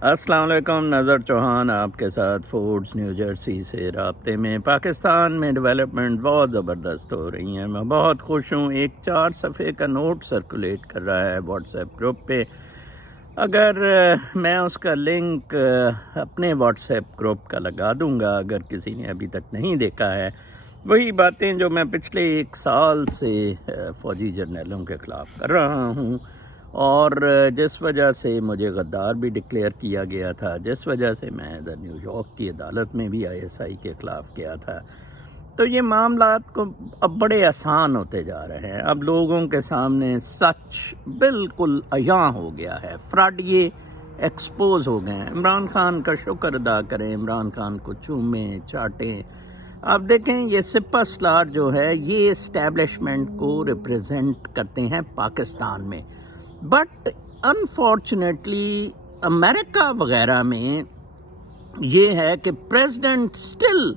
السلام علیکم، نظر چوہان آپ کے ساتھ فوڈز نیو جرسی سے رابطے میں۔ پاکستان میں ڈیولپمنٹ بہت زبردست ہو رہی ہیں، میں بہت خوش ہوں۔ ایک 4 صفحے کا نوٹ سرکولیٹ کر رہا ہے واٹس ایپ گروپ پہ۔ اگر میں اس کا لنک اپنے واٹس ایپ گروپ کا لگا دوں گا، اگر کسی نے ابھی تک نہیں دیکھا ہے، وہی باتیں جو میں پچھلے 1 سال سے فوجی جرنیلوں کے خلاف کر رہا ہوں، اور جس وجہ سے مجھے غدار بھی ڈکلیئر کیا گیا تھا، جس وجہ سے میں ادھر نیو یارک کی عدالت میں بھی ISI کے خلاف گیا تھا، تو یہ معاملات کو اب بڑے آسان ہوتے جا رہے ہیں۔ اب لوگوں کے سامنے سچ بالکل عیاں ہو گیا ہے، فراڈ یہ ایکسپوز ہو گئے ہیں۔ عمران خان کا شکر ادا کریں، عمران خان کو چومیں چاٹیں۔ آپ دیکھیں یہ سپہ سالار جو ہے یہ اسٹیبلشمنٹ کو ریپریزنٹ کرتے ہیں پاکستان میں، بٹ انفارچونیٹلی امریکہ وغیرہ میں یہ ہے کہ پریزیڈنٹ سٹل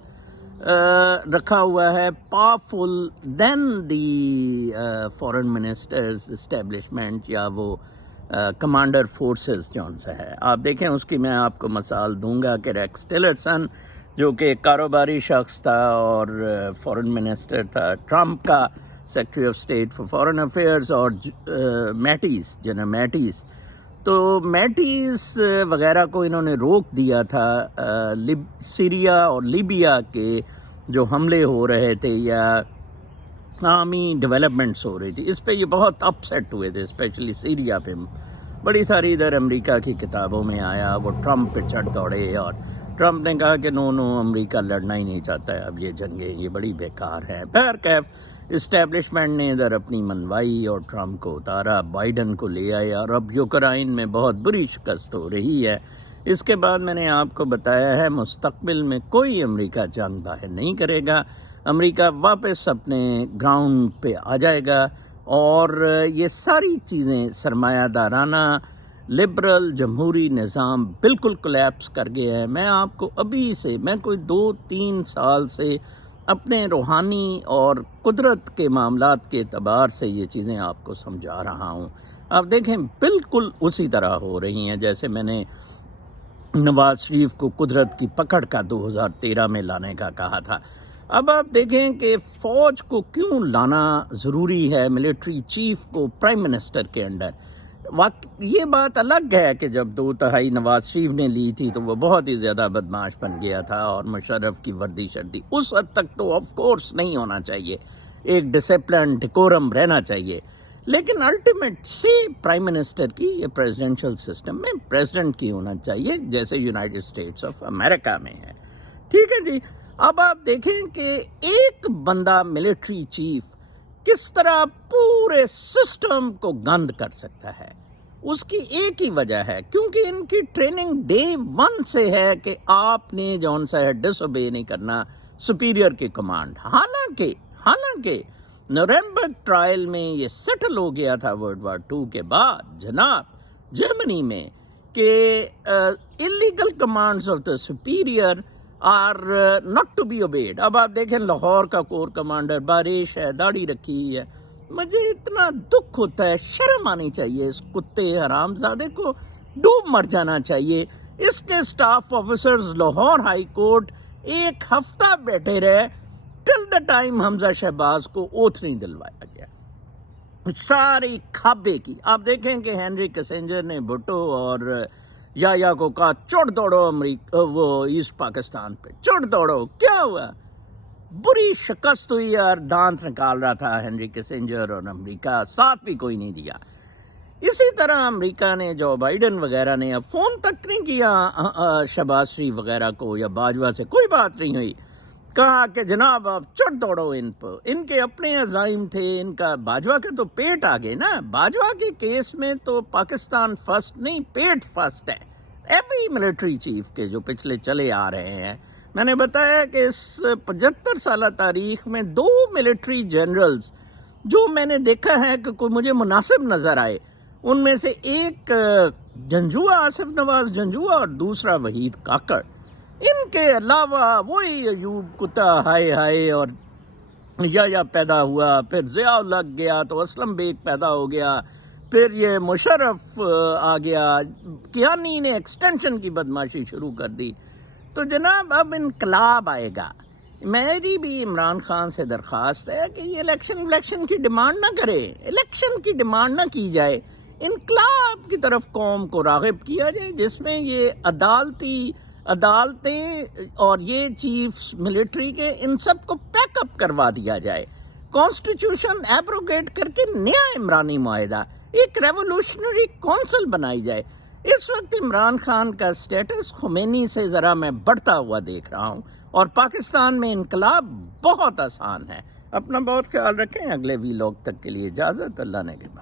رکھا ہوا ہے پاورفل دین دی فورن منسٹرز اسٹیبلشمنٹ، یا وہ کمانڈر فورسز جون سے ہے۔ آپ دیکھیں اس کی میں آپ کو مثال دوں گا کہ ریکس ٹیلرسن جو کہ کاروباری شخص تھا اور فورن منسٹر تھا ٹرمپ کا، secretary of state for foreign affairs, اور میٹیس، جنرل میٹیس، تو میٹیس وغیرہ کو انہوں نے روک دیا تھا سیریا اور لیبیا کے جو حملے ہو رہے تھے یا عوامی ڈیولپمنٹس ہو رہی تھی، اس پہ یہ بہت اپسیٹ ہوئے تھے، اسپیشلی سیریا پہ۔ بڑی ساری ادھر امریکہ کی کتابوں میں آیا، وہ ٹرمپ پہ چڑھ دوڑے، اور ٹرمپ نے کہا کہ نو امریکہ لڑنا ہی نہیں چاہتا ہے، اب یہ جنگیں یہ بڑی بیکار ہیں۔ بہرکیف اسٹیبلشمنٹ نے ادھر اپنی منوائی اور ٹرمپ کو اتارا، بائیڈن کو لے آئے، اور اب یوکرائن میں بہت بری شکست ہو رہی ہے۔ اس کے بعد میں نے آپ کو بتایا ہے مستقبل میں کوئی امریکہ جنگ باہر نہیں کرے گا، امریکہ واپس اپنے گراؤنڈ پہ آ جائے گا، اور یہ ساری چیزیں سرمایہ دارانہ لبرل جمہوری نظام بالکل کولیپس کر گیا ہے۔ میں آپ کو ابھی سے، میں کوئی 2-3 سال سے اپنے روحانی اور قدرت کے معاملات کے اعتبار سے یہ چیزیں آپ کو سمجھا رہا ہوں۔ آپ دیکھیں بالکل اسی طرح ہو رہی ہیں جیسے میں نے نواز شریف کو قدرت کی پکڑ کا 2013 میں لانے کا کہا تھا۔ اب آپ دیکھیں کہ فوج کو کیوں لانا ضروری ہے، ملٹری چیف کو پرائم منسٹر کے انڈر۔ یہ بات الگ ہے کہ جب 2/3 نواز شریف نے لی تھی تو وہ بہت ہی زیادہ بدمعاش بن گیا تھا، اور مشرف کی وردی شردی اس حد تک تو آف کورس نہیں ہونا چاہیے، ایک ڈسپلن ڈیکورم رہنا چاہیے، لیکن الٹیمیٹ سے پرائم منسٹر کی یہ پریزیڈنشل سسٹم میں پریزیڈنٹ کی ہونا چاہیے جیسے یونائٹڈ اسٹیٹس آف امریکہ میں ہے۔ ٹھیک ہے جی، اب آپ دیکھیں کہ ایک بندہ ملٹری چیف کس طرح پورے سسٹم کو گند کر سکتا ہے۔ اس کی ایک ہی وجہ ہے، کیونکہ ان کی ٹریننگ ڈے 1 سے ہے کہ آپ نے جون سا ہے ڈس اوبے نہیں کرنا سپیریئر کی کمانڈ۔ حالانکہ نورمبر ٹرائل میں یہ سیٹل ہو گیا تھا ورلڈ وار 2 کے بعد جناب جرمنی میں کہ illegal commands of the superior are not to be obeyed۔ اب آپ دیکھیں لاہور کا کور کمانڈر بارش ہے، داڑھی رکھی ہے، مجھے اتنا دکھ ہوتا ہے، شرم آنی چاہیے اس کتے حرام زادے کو، ڈوب مر جانا چاہیے۔ اس کے staff officers Lahore high court 1 ہفتہ بیٹھے رہے ٹل دا ٹائم حمزہ شہباز کو اوتھ نہیں دلوایا گیا، ساری کھابے کی۔ آپ دیکھیں کہ ہینری کسنجر نے بھٹو اور یا کو کہا چڑ دوڑو امریکہ، وہ ایسٹ پاکستان پہ چڑ دوڑو، کیا ہوا؟ بری شکست ہوئی، اور دانت نکال رہا تھا ہینری کسنجر، اور امریکہ ساتھ بھی کوئی نہیں دیا۔ اسی طرح امریکہ نے جو بائیڈن وغیرہ نے اب فون تک نہیں کیا شہباز شریف وغیرہ کو، یا باجوہ سے کوئی بات نہیں ہوئی، کہا کہ جناب آپ چڑھ دوڑو ان پر، ان کے اپنے عزائم تھے، ان کا باجوہ کا تو پیٹ آگے نا۔ باجوہ کے کیس میں تو پاکستان فرسٹ نہیں، پیٹ فرسٹ ہے ایوری ملٹری چیف کے جو پچھلے چلے آ رہے ہیں۔ میں نے بتایا کہ اس 75 سالہ تاریخ میں 2 ملٹری جنرلز جو میں نے دیکھا ہے کہ کوئی مجھے مناسب نظر آئے، ان میں سے ایک جنجوعہ آصف نواز جنجوعہ اور دوسرا وحید کاکڑ، ان کے علاوہ وہی ایوب کتا ہائے اور یا پیدا ہوا، پھر ضیاء لگ گیا تو اسلم بیگ پیدا ہو گیا، پھر یہ مشرف آ گیا، کیانی نے ایکسٹینشن کی بدماشی شروع کر دی. تو جناب اب انقلاب آئے گا. میری بھی عمران خان سے درخواست ہے کہ یہ الیکشن کی ڈیمانڈ نہ کرے، الیکشن کی ڈیمانڈ نہ کی جائے، انقلاب کی طرف قوم کو راغب کیا جائے، جس میں یہ عدالتیں اور یہ چیفز ملٹری کے ان سب کو پیک اپ کروا دیا جائے، کانسٹیٹیوشن ایبروگیٹ کر کے نیا عمرانی معاہدہ، ایک ریولوشنری کونسل بنائی جائے. اس وقت عمران خان کا سٹیٹس خمینی سے ذرا میں بڑھتا ہوا دیکھ رہا ہوں، اور پاکستان میں انقلاب بہت آسان ہے. اپنا بہت خیال رکھیں. اگلے وی لاگ تک کے لیے اجازت. اللہ نے کے بعد.